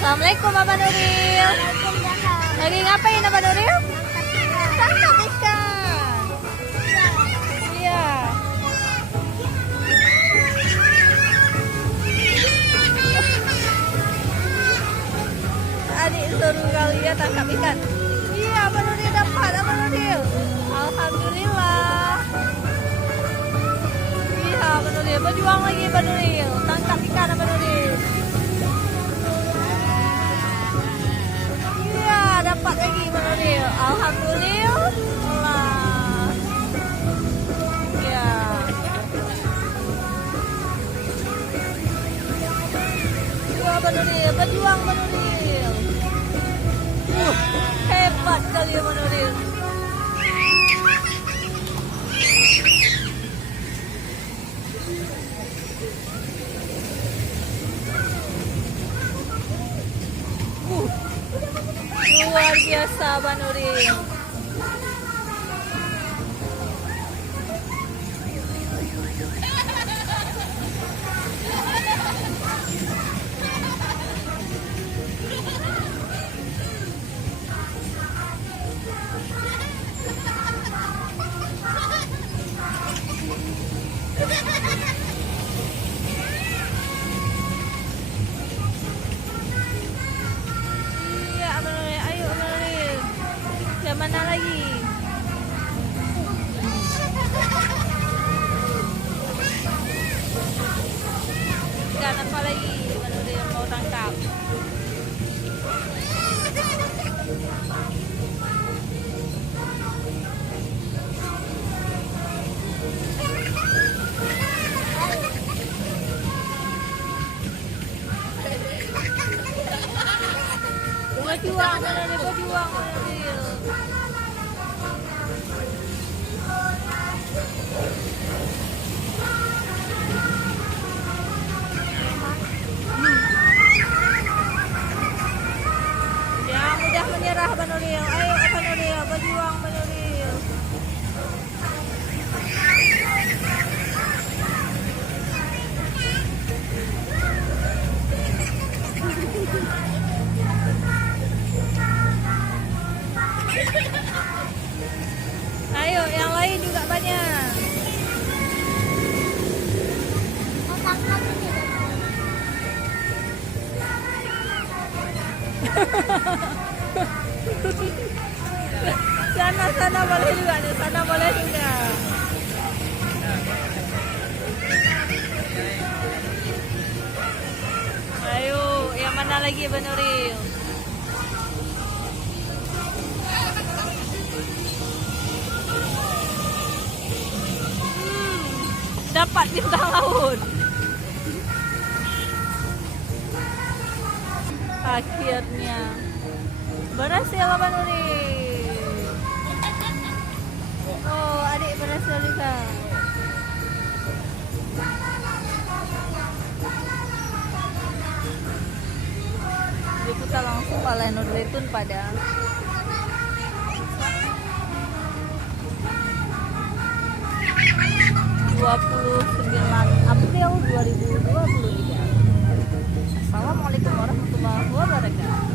Assalamualaikum Abang Nuril. Lagi ngapain Abang Nuril? Tangkap ikan. Iya. Adik seru kali ya tangkap ikan. Iya Abang Nuril dapat Abang Nuril. Alhamdulillah. Iya Abang Nuril berjuang lagi Abang Nuril. Tangkap ikan Abang Nuril. Dapat lagi Abang Nuril. Alhamdulillah. Ya. Abang Nuril berjuang Abang Nuril. Hebat kali Abang Nuril. Luar biasa Abang Nuril. Mana lagi? Ikan apa lagi? Abang Nuril mau tangkap. Berjuang, Abang Nuril berjuang, Abang Nuril. Jangan mudah menyerah Abang Nuril. Ayo Abang Nuril, berjuang Abang Nuril. Ayo, yang lain juga banyak. Sana boleh juga nih, sana boleh juga. Ayo, yang mana lagi Abang Nuril? Dapat bintang laut. Akhirnya berhasil Abang Nuril. Oh, adik berhasil juga. Jadi kita langsung Balai Nurletun pada 29 April 2023. Assalamualaikum warahmatullahi wabarakatuh.